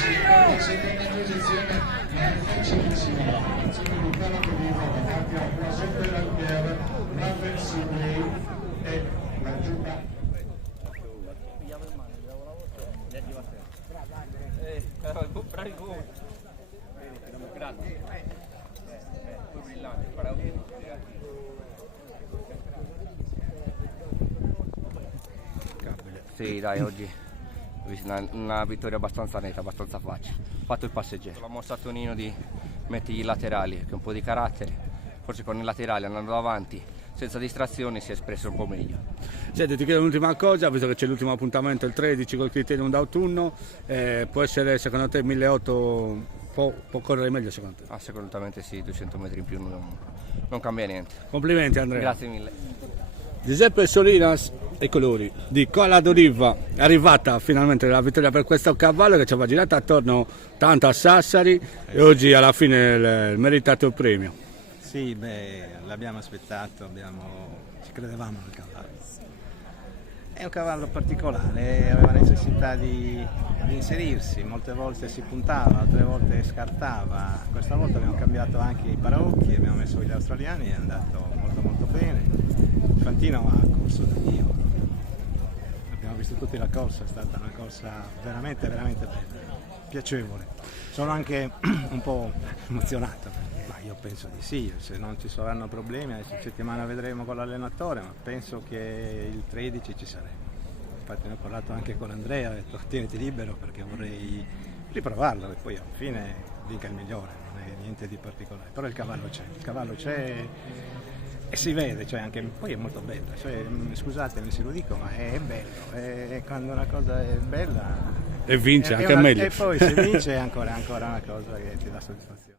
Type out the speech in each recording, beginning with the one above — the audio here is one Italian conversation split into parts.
La seconda posizione è facilissima, attenzione Luca Lamborghini davanti a Poisson Pelatier, Rafael Sidney e la Giuba. Bravi voi. Grazie. Brillante, bravo. Sì, dai, oggi ho visto una vittoria abbastanza netta, abbastanza facile. Ho fatto il passeggero. L'ho mosso a Tonino di mettergli i laterali, che è un po' di carattere. Forse con i laterali andando avanti, senza distrazioni, si è espresso un po' meglio. Senti, ti chiedo un'ultima cosa, visto che c'è l'ultimo appuntamento il 13 col criterium d'autunno, può essere secondo te 1800, può correre meglio secondo te? Assolutamente sì, 200 metri in più non cambia niente. Complimenti Andrea. Grazie mille. Giuseppe Solinas e colori di Colla d'Oliva, è arrivata finalmente la vittoria per questo cavallo che ci aveva girato attorno tanto a Sassari e oggi alla fine il meritato premio. Sì, l'abbiamo aspettato, ci credevamo nel cavallo. È un cavallo particolare, aveva necessità di inserirsi, molte volte si puntava, altre volte scartava. Questa volta abbiamo cambiato anche i paraocchi, abbiamo messo gli australiani, è andato molto bene. Fantino ha corso da Dio, abbiamo visto tutti la corsa, è stata una corsa veramente bella, piacevole. Sono anche un po' emozionato, ma io penso di sì, se non ci saranno problemi, questa settimana vedremo con l'allenatore, ma penso che il 13 ci saremo. Infatti ne ho parlato anche con Andrea, ho detto tieniti libero perché vorrei riprovarlo e poi alla fine dica il migliore, non è niente di particolare, però il cavallo c'è e si vede, cioè anche, poi è molto bello, cioè, scusatemi se lo dico, ma è bello, e quando una cosa è bella e vince anche meglio. E poi se vince è ancora una cosa che ti dà soddisfazione.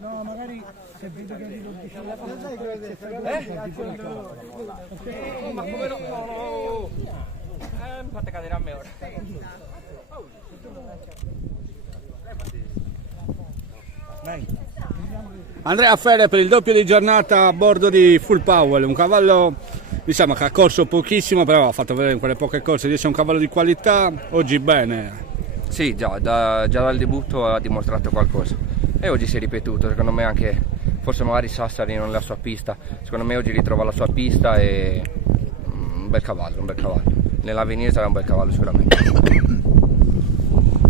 No, magari se vedo che vedo Ma come no? Mi fate cadere a me ora. Andrea Fere per il doppio di giornata a bordo di Full Power, un cavallo diciamo che ha corso pochissimo, però ha fatto vedere in quelle poche corse di essere un cavallo di qualità, oggi bene. Sì, già dal debutto ha dimostrato qualcosa e oggi si è ripetuto, secondo me anche, forse magari Sassari non è la sua pista, secondo me oggi ritrova la sua pista e un bel cavallo. Nell'avvenire sarà un bel cavallo sicuramente.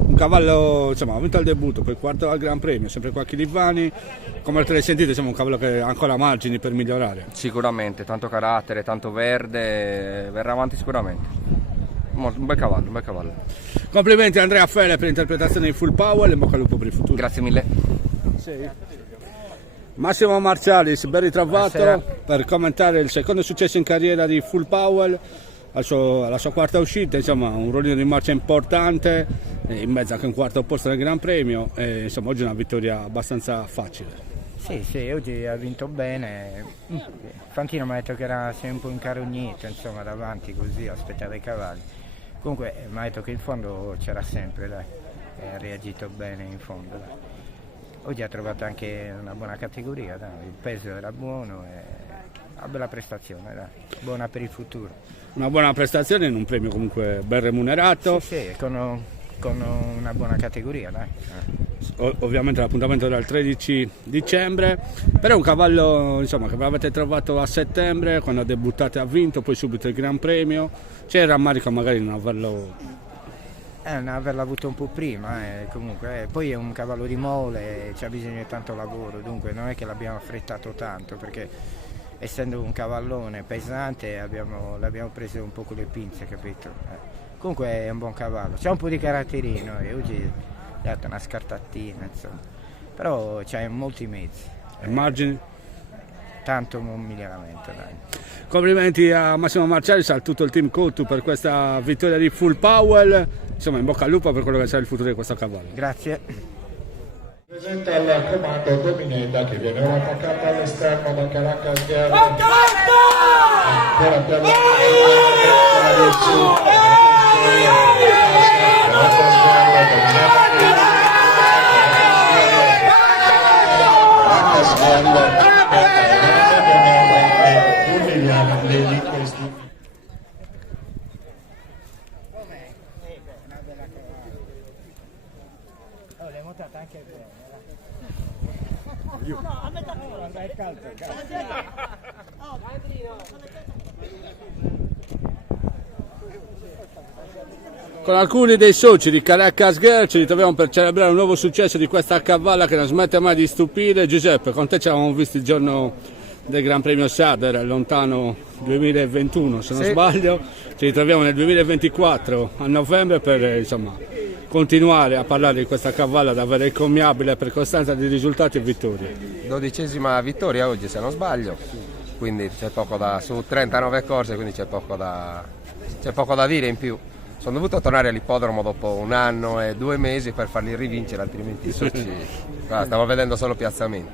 Un cavallo, insomma, ha vinto al debutto, poi quarto al Gran Premio, sempre qua a Chilivani, come avete sentito, insomma, un cavallo che ha ancora margini per migliorare. Sicuramente, tanto carattere, tanto verde, verrà avanti sicuramente. Un bel cavallo. Complimenti Andrea Fere per l'interpretazione di Full Power e in bocca al lupo per il futuro. Grazie mille. Massimo Marcialis, ben ritrovato. Buonasera. Per commentare il secondo successo in carriera di Full Power, alla sua quarta uscita, insomma un rollino di marcia importante, in mezzo anche un quarto posto nel Gran Premio e insomma oggi una vittoria abbastanza facile. Sì, oggi ha vinto bene. Fantino mi ha detto che era sempre un po' incarognito, insomma, davanti così, aspettava i cavalli. Comunque mi ha detto che in fondo c'era sempre, dai, e ha reagito bene in fondo, dai. Oggi ha trovato anche una buona categoria, dai. Il peso era buono e una bella prestazione, dai. Buona per il futuro. Una buona prestazione in un premio comunque ben remunerato. Sì, con una buona categoria, dai. Ovviamente l'appuntamento era il 13 dicembre, però è un cavallo insomma, che avete trovato a settembre quando debuttate, ha vinto, poi subito il Gran Premio. C'è il rammarico magari non averlo avuto un po' prima, comunque. Poi è un cavallo di mole, c'ha bisogno di tanto lavoro, dunque non è che l'abbiamo affrettato tanto, perché essendo un cavallone pesante l'abbiamo preso un po' con le pinze, capito? Comunque è un buon cavallo, c'ha un po' di caratterino e oggi gli ha dato una scartatina, insomma. Però c'ha molti mezzi. Immagini? Tanto un miglioramento, dai. Complimenti a Massimo Marcialis, a tutto il team Cottu per questa vittoria di Full Power, insomma in bocca al lupo per quello che sarà il futuro di questo cavallo. Grazie. Presenta il comando Domineta che viene ora attaccata all'esterno da Caracas Guerra. Ancora per e Giuliano Lelli questi. L'hai montata anche bene. Con alcuni dei soci di Caracas Girl ci ritroviamo per celebrare un nuovo successo di questa cavalla che non smette mai di stupire. Giuseppe, con te ci avevamo visto il giorno del Gran Premio Sardo, era il lontano 2021 se non sbaglio, ci ritroviamo nel 2024 a novembre per continuare a parlare di questa cavalla davvero encomiabile per costanza di risultati e vittorie. 12ª vittoria oggi se non sbaglio, quindi c'è poco su 39 corse, quindi c'è poco da dire in più. Sono dovuto tornare all'ippodromo dopo 1 anno e 2 mesi per farli rivincere, altrimenti stavo vedendo solo piazzamenti.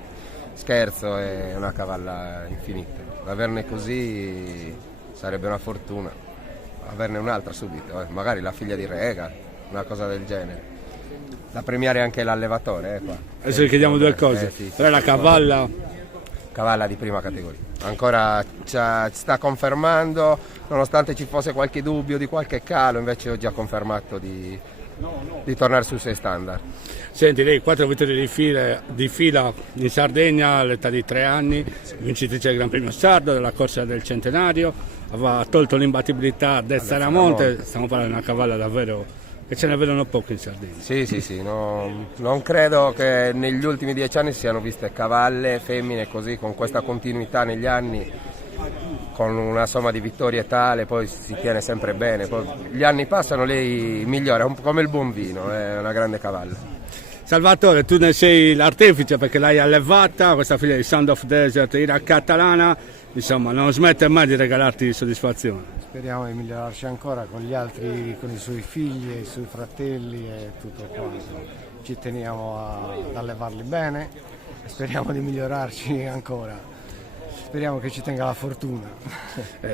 Scherzo, è una cavalla infinita. Averne così sarebbe una fortuna. Averne un'altra subito, magari la figlia di Rega, una cosa del genere. Da premiare anche l'allevatore, qua. Adesso gli chiediamo 2 cose. Però la cavalla di prima categoria. Ancora ci sta confermando, nonostante ci fosse qualche dubbio di qualche calo, invece oggi ha confermato di tornare sui suoi standard. Senti, lei 4 vittorie di fila in Sardegna all'età di 3 anni, vincitrice del Gran Premio Sardo, della corsa del centenario, aveva tolto l'imbattibilità a destra Ramonte, stiamo parlando di una cavalla davvero che ce ne vedono poco in Sardegna. Sì, non credo che negli ultimi 10 anni si siano viste cavalle, femmine così, con questa continuità negli anni, con una somma di vittorie tale, poi si tiene sempre bene, poi gli anni passano, lei migliora, un po' come il buon vino, è una grande cavalla. Salvatore, tu ne sei l'artefice perché l'hai allevata, questa figlia di Sound of Desert, Ira catalana, non smette mai di regalarti soddisfazione. Speriamo di migliorarci ancora con gli altri, con i suoi figli e i suoi fratelli e tutto quanto. Ci teniamo ad allevarli bene, speriamo di migliorarci ancora. Speriamo che ci tenga la fortuna.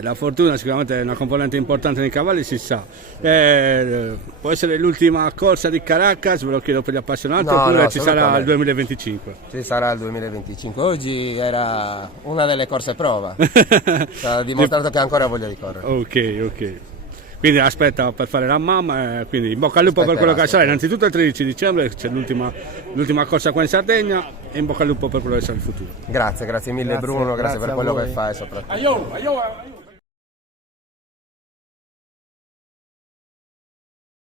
La fortuna sicuramente è una componente importante nei cavalli, si sa. Può essere l'ultima corsa di Caracas, ve lo chiedo per gli appassionati, oppure ci sarà il 2025? Ci sarà il 2025. Oggi era una delle corse prova. Ha dimostrato che ha ancora voglia di correre. Ok. Quindi aspetta per fare la mamma, quindi in bocca al lupo per quello che sarà. Innanzitutto il 13 dicembre c'è l'ultima corsa qua in Sardegna e in bocca al lupo per quello che sarà il futuro. Grazie mille Bruno, grazie per quello che fai soprattutto.